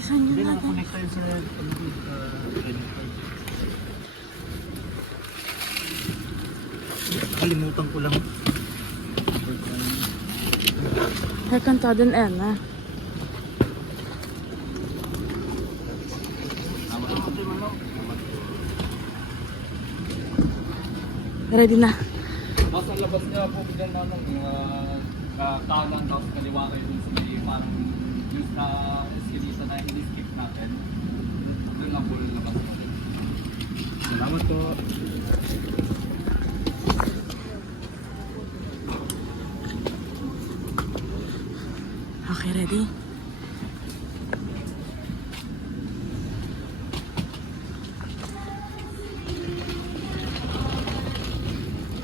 Bilisan nyo Hindi, natin. nakakonect tayo sa credit card. Kalimutan ko lang. Här kan ta den ena. Ready na. Nasa labas niya po bigyan na ng kanan tapos kaliwa kayo dun sa may parang yung sa eskinita na ini-skip natin. Doon lang po labas natin. Salamat po. Okay, ready?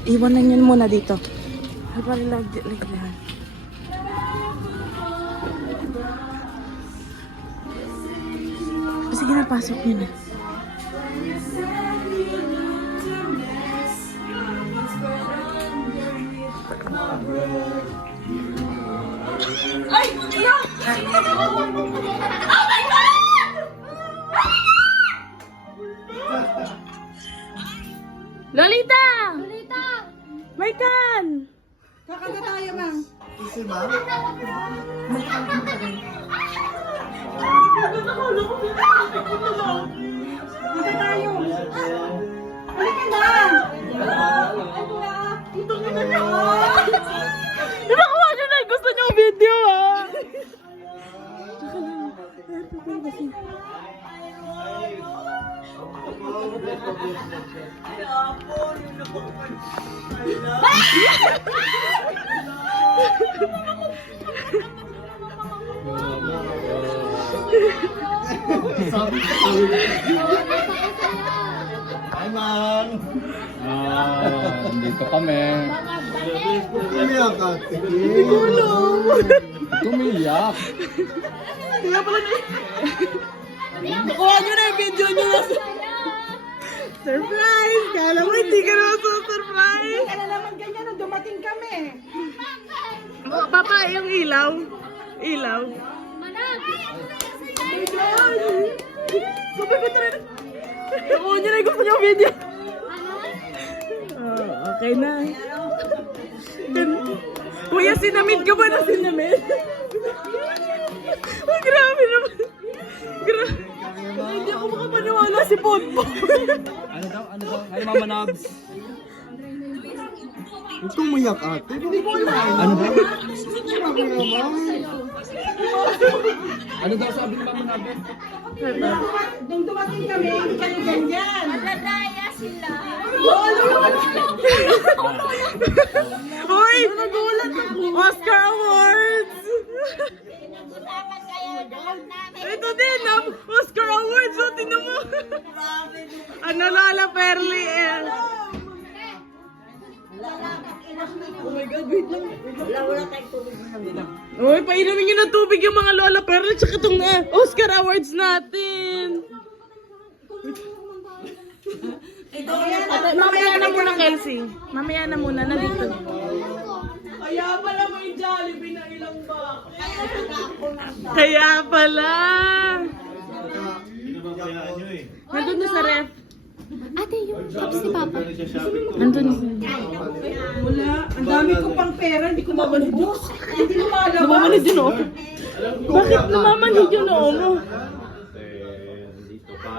Iwanan yun muna dito. Ay, parang lagyan. Sige na, pasok yun na. Ay! Iyak! Oh my God! Lolita! Lolita! Maikan! Kakaga tayo, ma'am. Easy ba? Dito tayo. Halika na. Ito na niya. Nakuha nyo na! Gusto nyo ang video, ah! Tsaka lang. Ito tayo kasi. Hi, man! Dito kami. Umiyak ka. Tumiyak. Kaya pala na nakuha nyo na yung video nyo na. Surprise! Kala mo hindi ka naman surprise. Kaya na naman ganyan nung dumating kami. Papa, yung ilaw. Ilaw. Sabi ko talaga. Nakuha nyo na yung gusto nyo video. Oh, okay na. Kuya, sinamid ka ba na sinamid? Oh, grabe naman. Grabe. Hindi ako makapaniwala si Ponpon. Ano daw? Ano daw? Hi, Mama Nabs. Huwag kang umiyak, ate. Ano daw? Grabe naman. Ano daw sabi ni Mama Nabs? Nung dumating kami, hindi kayo ganyan. Nadaya sila. Uy! Nagulat ako. Oscar Awards! Pinag-usapan kayo lahat namin. Ito din, Oscar Awards! O, tingnan mo. Ano, Lola Perli eh. Oh my God, wait lang. Wala tayong tubig na. Uy, painumin nyo ng tubig yung mga Lola Perli tsaka itong Oscar Awards natin. Mamaya na muna, Kelsey. Mamaya na muna, nandito. Kaya pala may Jollibee na ilang ba? Kaya pala. Pinababayaan nyo eh. Nandun na sa ref. Ate, yung tapos si Papa. Nandun. Wala. Ang dami ko pang pera, hindi ko maubos. Hindi lumalabas. Namamanid yun, oh. Bakit namamanid yun, oh, mo? Dito pa.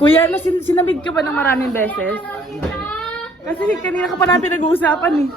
Kuya, sinamid ka ba ng maraming beses? Kasi kanina ka pa natin nag-uusapan, eh.